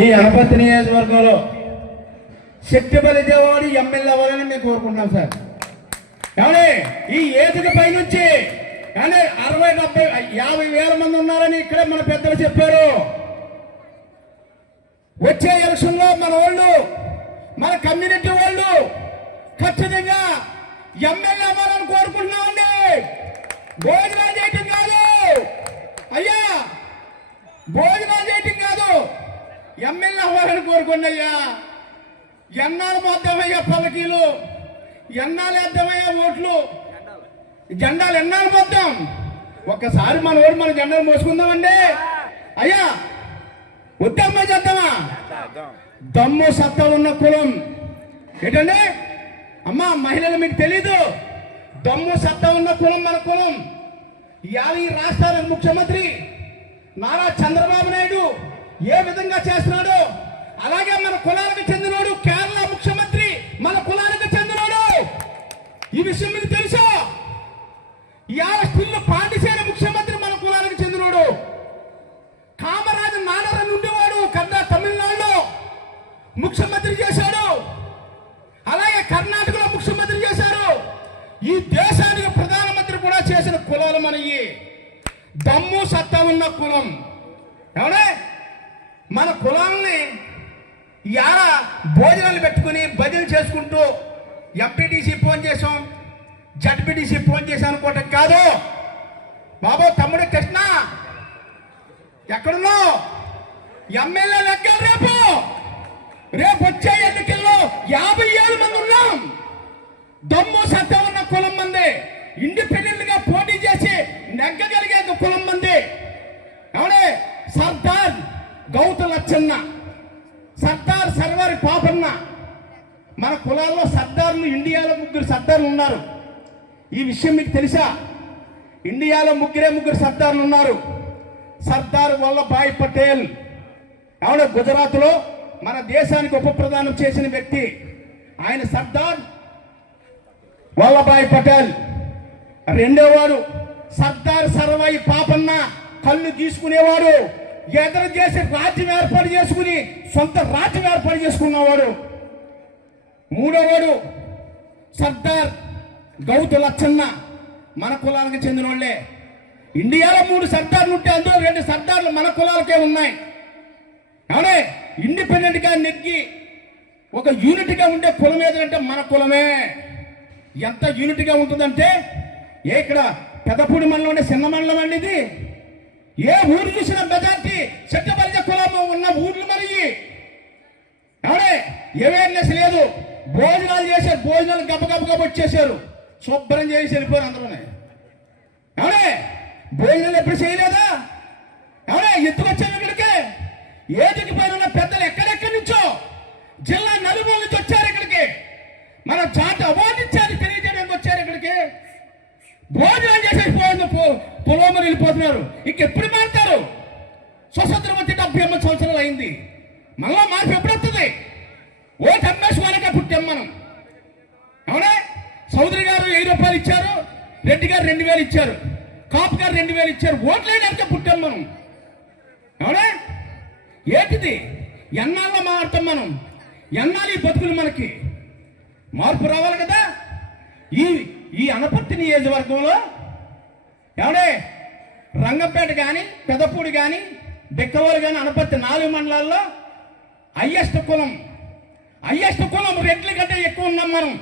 ఈ అనపర్తి నియోజకవర్గంలో శక్తి బలిచేవాడు ఎమ్మెల్యే అవ్వాలని మేము కోరుకుంటున్నాం సార్. కానీ ఈ ఏదిక పై నుంచి కానీ 60, 70, 50 వేల మంది ఉన్నారని ఇక్కడే మన పెద్దలు చెప్పారు. వచ్చే ఎలక్షన్ లో మన వాళ్ళు, మన కమ్యూనిటీ వాళ్ళు ఖచ్చితంగా ఎమ్మెల్యే అవ్వాలని కోరుకుంటున్నామండి. భోజనాలు చేయటం కాదు అయ్యా, భోజనాలు చేయటం కాదు, ఎమ్మెల్యే అవ్వాలని కోరుకోండి అయ్యా. ఎన్నాళ్ళు పోతామయ్యా పల్లకీలు, ఎన్నాళ్ళు వేద్దామయ్యా ఓట్లు, జెండాలు ఎన్నాళ్ళు పోతాం. ఒక్కసారి మన ఊరు మన జెండాలు మోసుకుందామండి అయ్యా. వద్దమ్మా చేద్దామా? దమ్ము సత్తా ఉన్న కులం ఏంటండి అమ్మా, మహిళలు మీకు తెలీదు, దమ్ము సత్తా ఉన్న కులం మన కులం. ఇవాళ ఈ రాష్ట్రానికి ముఖ్యమంత్రి నారా చంద్రబాబు నాయుడు ఏ విధంగా చేస్తున్నాడు, అలాగే మన కులానికి చెందినోడు కేరళ ముఖ్యమంత్రి మన కులానికి చెందినోడు. ఈ విషయం మీకు తెలుసా? ఇవాళ స్టిల్ పాండిచేరి ముఖ్యమంత్రి మన కులానికి చెందినోడు. కామరాజు నారాయణ ఉండేవాడు తమిళనాడులో ముఖ్యమంత్రి చేశాడు, అలాగే కర్ణాటకలో ముఖ్యమంత్రి చేశారు. ఈ దేశానికి ప్రధానమంత్రి కూడా చేసిన కులాలు మనకి. దమ్ము సత్తా ఉన్న కులం ఏమన్నా మన కులాలని ఇవాళ భోజనాలు పెట్టుకుని భజన చేసుకుంటూ ఎంపీటీసీ ఫోన్ చేసాం, జడ్పీటీసీ ఫోన్ చేశాం అనుకోవటం కాదు. బాబు తమ్ముడు కృష్ణ ఎక్కడున్నావు? ఎమ్మెల్యే లెక్కలు రేపు వచ్చే ఎన్నికల్లో 57 మంది ఉన్నాం. దమ్ము సత్తా ఉన్న కులం మంది, ఇండిపెండెంట్ గా పోటీ చేసి నెగ్గగలిగే కులం మంది. అవునే సర్దార్ గౌతు లచ్చన్న, సర్దార్ సర్వారి పాపన్న. మన కులాల్లో సర్దార్లు ఇండియాలో 3 సర్దార్లు ఉన్నారు. ఈ విషయం మీకు తెలుసా? ఇండియాలో 3 సర్దార్లు ఉన్నారు. సర్దార్ వల్లభాయ్ పటేల్ అవును, గుజరాత్ లో మన దేశానికి ఉప ప్రధానం చేసిన వ్యక్తి ఆయన సర్దార్ వల్లభాయ్ పటేల్. రెండోవాడు సర్దార్ సర్వాయి పాపన్న, కళ్ళు తీసుకునేవాడు, ఎదురు చేసి రాజ్యం ఏర్పాటు చేసుకుని సొంత రాజ్యం ఏర్పాటు చేసుకున్నవాడు. మూడోవాడు సర్దార్ గౌతు లచ్చన్న, మన కులాలకు చెందిన వాళ్ళే. ఇండియాలో 3 సర్దార్లు ఉంటే అందులో 2 సర్దార్లు మన కులాలకే ఉన్నాయి. అవునే ఇండిపెండెంట్ గా నెగ్గి ఒక యూనిట్ గా ఉండే కులం ఏదంటే మన కులమే. ఎంత యూనిట్ గా ఉంటుందంటే ఇక్కడ పెదపూడి మండలం అంటే చిన్న మండలం అండి ఇది. ఏ ఊరు చూసిన మెజార్టీ చెట్టబలిజ కులం ఉన్న ఊర్లు మరి. అవునే అవేర్నెస్ లేదు. భోజనాలు చేశారు, భోజనాలు గబగబ వచ్చేసారు, శుభ్రం చేసి వెళ్ళిపోయారు అందరూనే. అవునే భోజనాలు ఎప్పుడు చేయలేదా? అవునే ఎత్తుకొచ్చారు ఇక్కడికి. ఏదికి పైన ఉన్న పెద్దలు ఎక్కడెక్కడి నుంచో జిల్లా నలుమూల నుంచి వచ్చారు ఇక్కడికి. మన చాట అవార్డు ఇచ్చారు, తెలియజేయడానికి వచ్చారు ఇక్కడికి. భోజనాలు చేసేసి పొలమని వెళ్ళిపోతున్నారు. ఇంకెప్పుడు మారుతారు? స్వతంత్రం వచ్చి 78 సంవత్సరాలు అయింది. మళ్ళా మార్పు ఎప్పుడు వస్తుంది? ఓటు అమ్మేసుకోవాలిగా పుట్టాం మనం. అవునా? చౌదరి గారు 1000 రూపాయలు ఇచ్చారు, రెడ్డి గారు 2000 ఇచ్చారు, కాపు గారు 2000 ఇచ్చారు. ఓట్లు వేయడానికి పుట్టాం మనం. అవునా? ఏంటిది? ఎన్నాళ్ళ మారుతాం మనం? ఎన్నాళ్ళు ఈ బతుకులు? మనకి మార్పు రావాలి కదా. ఈ అనపర్తి నియోజకవర్గంలో ఎవడే రంగంపేట కానీ, పెదపూడి కానీ, బిక్కవోలు కానీ, అనపర్తి 4 మండలాల్లో హైయెస్ట్ కులం రెడ్ల కంటే ఎక్కువ ఉన్నాం మనం.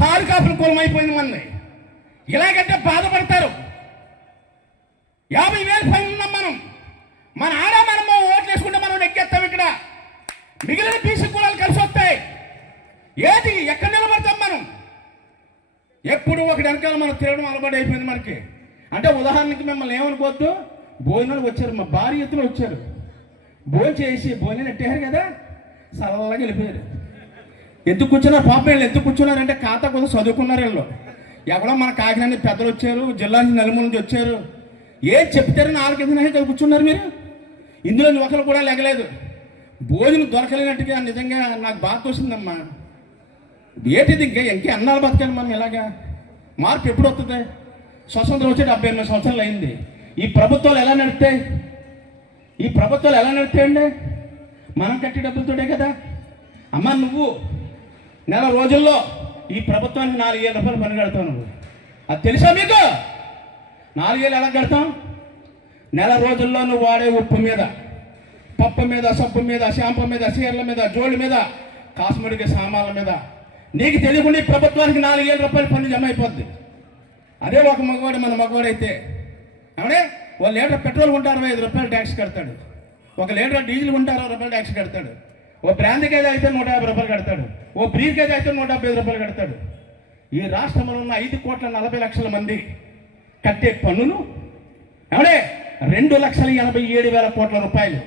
పాలు కాపుల కులం అయిపోయింది మనది. ఇలాగంటే బాధపడతారు. 50,000 పైన ఉన్నాం మనం. మన మనము ఓట్లు వేసుకుంటే మనం నెగ్గేస్తాం. ఇక్కడ మిగిలిన బీసీ కులాలు కలిసి వస్తాయి. ఏది ఎక్కడ నిలబడతాం మనం? ఎప్పుడు ఒకటి వెనకాల మనం తిరగడం అలవాటు అయిపోయింది మనకి. అంటే ఉదాహరణకి మిమ్మల్ని ఏమనుకోవద్దు, భోజనాలు వచ్చారు, మా భారీ ఎత్తున వచ్చారు, భోజనం చేసి భోజనం ఎట్టారు కదా, సరళంగా వెళ్ళిపోయారు. ఎందుకు కూర్చున్నారు పాపం? వీళ్ళు ఎందుకు కూర్చున్నారంటే ఖాతా కోసం చదువుకున్నారు వీళ్ళు. ఎవడో మన కాకినాడ పెద్దలు వచ్చారు, జిల్లా నుంచి నలుమూల నుంచి వచ్చారు. ఏం చెప్తారని 4 కింద కూర్చున్నారు మీరు. ఇందులో ఒకరు కూడా లెగలేదు. భోజనం దొరకలేనట్టుగా నిజంగా నాకు బాధ వస్తుందమ్మా. ఏంటిది? ఇంకా అన్నాలు బతకాలి మనం ఇలాగా. మార్పు ఎప్పుడు వస్తుంది? స్వతంత్రం వచ్చి 78 సంవత్సరాలు అయింది. ఈ ప్రభుత్వాలు ఎలా నడుస్తాయి? ఈ ప్రభుత్వాలు ఎలా నడుస్తాయండి? మనం కట్టే డబ్బులతోటే కదా. అమ్మ నువ్వు నెల రోజుల్లో ఈ ప్రభుత్వానికి 4,000 రూపాయలు పని కడతావు. నువ్వు అది తెలుసా మీకు? 4,000 ఎలా కడతాం? నెల రోజుల్లో నువ్వు వాడే ఉప్పు మీద, పప్పు మీద, సబ్బు మీద, షాంపూ మీద, చీరల మీద, జోళ్ళ మీద, కాస్మెటిక్ సామాన్ల మీద నీకు తెలియకుండా ఈ ప్రభుత్వానికి 4,000 రూపాయలు పన్ను జమ అయిపోద్ది. అదే ఒక మగవాడు మన మగవాడైతే అవునే 1 లీటర్ పెట్రోల్ కొంటే 65 రూపాయలు ట్యాక్స్ కడతాడు. 1 లీటర్ డీజిల్ కొంటే 60 రూపాయలు ట్యాక్స్ కడతాడు. ఓ బ్రాండ్ కేజీ అయితే 150 రూపాయలు కడతాడు. ఓ బ్రీఫ్ కేజీ అయితే 175 రూపాయలు కడతాడు. ఈ రాష్ట్రంలో ఉన్న 5,40,00,000 మంది కట్టే పన్నులు అవునే 2,87,000 కోట్ల రూపాయలు.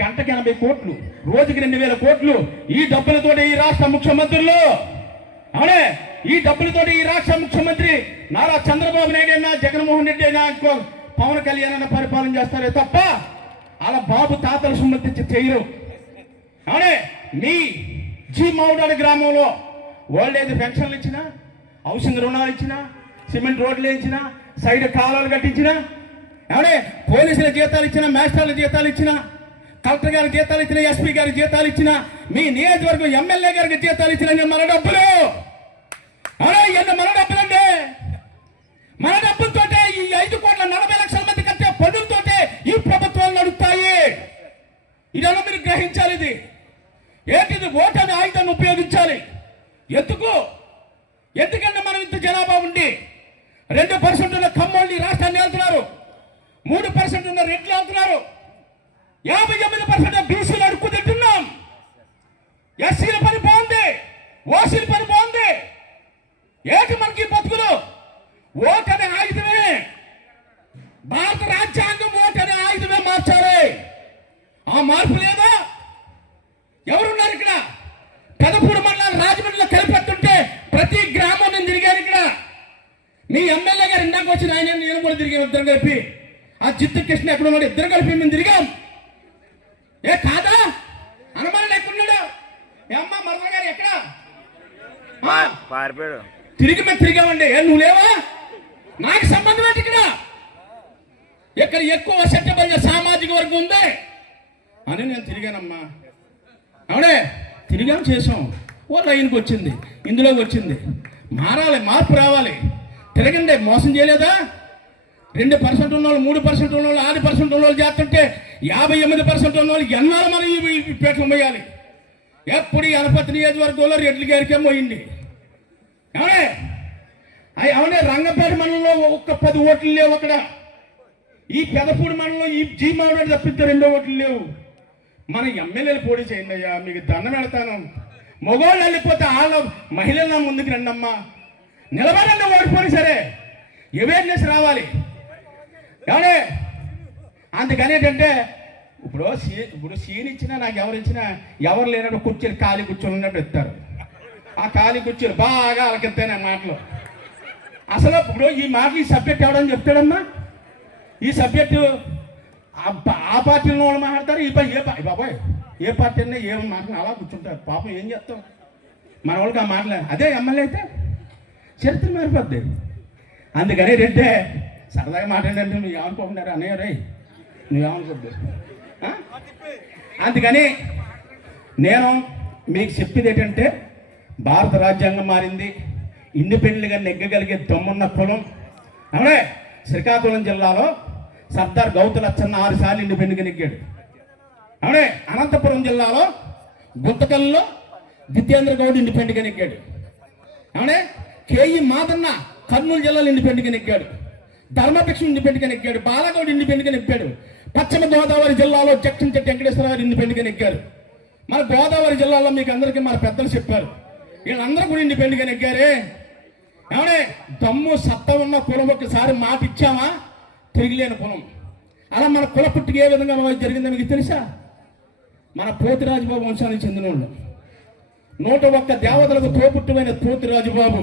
గంటకి 80 కోట్లు, రోజుకి 2,000 కోట్లు. ఈ డబ్బులతోటి ఈ రాష్ట్ర ముఖ్యమంత్రులు అవునే ఈ డబ్బులతోటి ఈ రాష్ట్ర ముఖ్యమంత్రి నారా చంద్రబాబు నాయుడు అయినా, జగన్మోహన్ రెడ్డి అయినా, ఇంకో పవన్ కళ్యాణ్ అయినా పరిపాలన చేస్తారే తప్ప అలా బాబు తాతలు సుమతించి చేయరు. అవునే మీ మావుడాడి గ్రామంలో ఓల్డ్ ఏజ్ పెన్షన్లు ఇచ్చినా, హౌసింగ్ రుణాలు ఇచ్చినా, సిమెంట్ రోడ్లు వేయించినా, సైడ్ కాలువలు కట్టించినా, అవునే పోలీసుల జీతాలు ఇచ్చినా, మాస్టర్ల జీతాలు ఇచ్చినా, కలెక్టర్ గారి జీతాలు ఇచ్చినా, ఎస్పీ గారి జీతాలు ఇచ్చినా, మీ నియోజకవర్గం ఎమ్మెల్యే గారికి జీతాలు ఇచ్చినా మన డబ్బులు. అవునే ఎన్ని మన డబ్బులండి. మన డబ్బులతోటే ఈ 5,40,00,000 మంది కట్టే పన్నులతోటే ఈ ప్రభుత్వాలు నడుస్తాయి. ఇదన్నా మీరు గ్రహించాలి. ఇది ఏంటిది? ఓటు అనే ఆయుధాన్ని ఉపయోగించాలి. ఎందుకంటే మనం ఇంత జనాభా ఉండి 2% ఉన్న ఖమ్మోళ్ళు ఈ రాష్ట్రాన్ని వెళ్తున్నారు, 3% ఉన్న రెడ్లు వెళ్తున్నారు, 58% బీసీలు అడుక్కు తింటున్నాం. ఎస్సీల పని బాగుంది, ఓసీల పని బాగుంది. ఏంటి మనకి బతుకులు? ఓటు అనే ఆయుధమే, భారత రాజ్యాంగం ఓటు అనే ఆయుధమే మార్చాలి. ఆ మార్పు లేదా? ఎవరున్నారు ఇక్కడ? పెదపూడి మండలం రాజమండ్రిలో కలిపెత్తుంటే ప్రతి గ్రామం నేను తిరిగాను. ఇక్కడ మీ ఎమ్మెల్యే గారు ఇందాక వచ్చిన ఆయన నేను కూడా తిరిగాం. ఇద్దరు కలిపి ఆ జిత్తు కృష్ణ ఎక్కడ ఉన్నాడు, ఇద్దరు కలిపి మేము తిరిగాం. ఏ కాదా? అనుమానం ఎక్కడున్నాడు? ఏ అమ్మ మరద గారు ఎక్కడ? తిరిగి మేము తిరిగామండి. ఏ నువ్వు లేవా? నాకు సంబంధం ఏంటి? ఇక్కడ ఎక్కువ చట్టబద్ధ సామాజిక వర్గం ఉంది అని నేను తిరిగానమ్మా. అవునే తిరిగాం, చేసాం. ఓ లైన్కి వచ్చింది, ఇందులోకి వచ్చింది. మారాలి, మార్పు రావాలి. తిరగండి, మోసం చేయలేదా? 2% ఉన్నవాళ్ళు, 3% ఉన్నవాళ్ళు, 6% ఉన్నవాళ్ళు చేస్తుంటే 58% ఉన్నవాళ్ళు ఎన్నాళ్ళు మనం ఈ పేటలు మోయాలి. ఎప్పుడు ఈ అనపతి నియోజకవర్గంలో రెడ్ల గారికే మోయింది. అవునే రంగపేట మండలంలో ఒక్క 10 ఓట్లు లేవు. అక్కడ ఈ పెదపూడి మండలంలో ఈ మావిడాడు తప్పితే 2 ఓట్లు లేవు. మన ఎమ్మెల్యేలు పోటీ చేయండి అయ్యా, మీకు దండం పెడతాను. మగవాళ్ళు వెళ్ళిపోతే వాళ్ళ మహిళల ముందుకు రండమ్మా, నిలబడండి. ఓడిపోయి సరే అవేర్నెస్ రావాలి. ఏమనే అందుకని ఏంటంటే ఇప్పుడు సీన్ ఇచ్చినా నాకు ఎవరు ఇచ్చినా ఎవరు లేనట్టు కుర్చీలు ఖాళీ కూర్చొని ఉన్నట్టు ఇస్తారు. ఆ ఖాళీ కుర్చీలు బాగా వాళ్ళకిస్తాయి ఆ మాటలు. అసలు ఇప్పుడు ఈ మాటలు ఈ సబ్జెక్ట్ ఎవడని చెప్తాడమ్మా? ఈ సబ్జెక్టు ఆ పార్టీలో వాళ్ళు మాట్లాడతారు, ఈ బాబాయ్ ఏ పార్టీ అన్నా ఏం మాటలు అలా కూర్చుంటారు. పాపం ఏం చేస్తాం మన వాళ్ళకి ఆ మాటలే. అదే ఎమ్మెల్యే అయితే చరిత్ర మారిపోద్ది. అందుకని ఏంటంటే సరదాగా మాట్లాడంటే నువ్వు ఏమనుకుంటున్నారు అన్నయ్య రే, నువ్వేమనుకోద్దు. అందుకని నేను మీకు చెప్పేది ఏంటంటే భారత రాజ్యాంగం మారింది. ఇండిపెండెంట్గా నెగ్గగలిగే దమ్మున్న కులం. అవునే శ్రీకాకుళం జిల్లాలో సర్దార్ గౌతు లచ్చన్న 6 సార్లు ఇండిపెండెంట్గా నెగ్గాడు. అవునే అనంతపురం జిల్లాలో గుంతకల్లో జితేంద్ర గౌడ్ ఇండిపెండెంట్గా నెగ్గాడు. అవునే కేఈ మాదన్న కర్నూలు జిల్లాలో ఇండిపెండెంట్గా నెగ్గాడు. ధర్మభిక్ష ఇండిపెండెంట్గా నెగ్గాడు. బాలగౌడ్ ఇండిపెండెంట్గా నెగ్గాడు. పశ్చిమ గోదావరి జిల్లాలో జక్కంచెట్టి వెంకటేశ్వర గారు ఇండిపెండెంట్గా నెగ్గారు. మన గోదావరి జిల్లాలో మీకు అందరికీ మన పెద్దలు చెప్పారు, వీళ్ళందరూ కూడా ఇండిపెండెంట్గా నెగ్గారే. ఏమనే దమ్ము సత్తా ఉన్న కులం ఒకసారి మాట ఇచ్చామా తిరిగిలేని కులం. అలా మన కుల పుట్టుక ఏ విధంగా జరిగిందో మీకు తెలుసా? మన పోతిరాజుబాబు వంశానికి చెందిన వాళ్ళు 101 దేవతలకు తోపుట్టువైన పోతిరాజుబాబు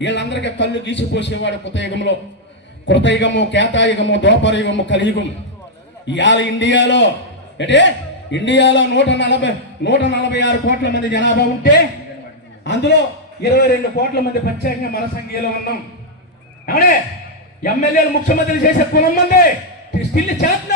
వీళ్ళందరికీ కళ్ళు గీసిపోసేవాడు కృతయుగంలో. కృతయుగము, కేతాయుగము, ద్వాపరయుగము, కలియుగం. ఇవాళ ఇండియాలో ఇండియాలో 146 కోట్ల మంది జనాభా ఉంటే అందులో 22 కోట్ల మంది ప్రత్యేకంగా మన సంఖ్యలో ఉన్నాం. అవునే ఎమ్మెల్యేలు ముఖ్యమంత్రి చేసే కులం మంది స్టిల్ చేతన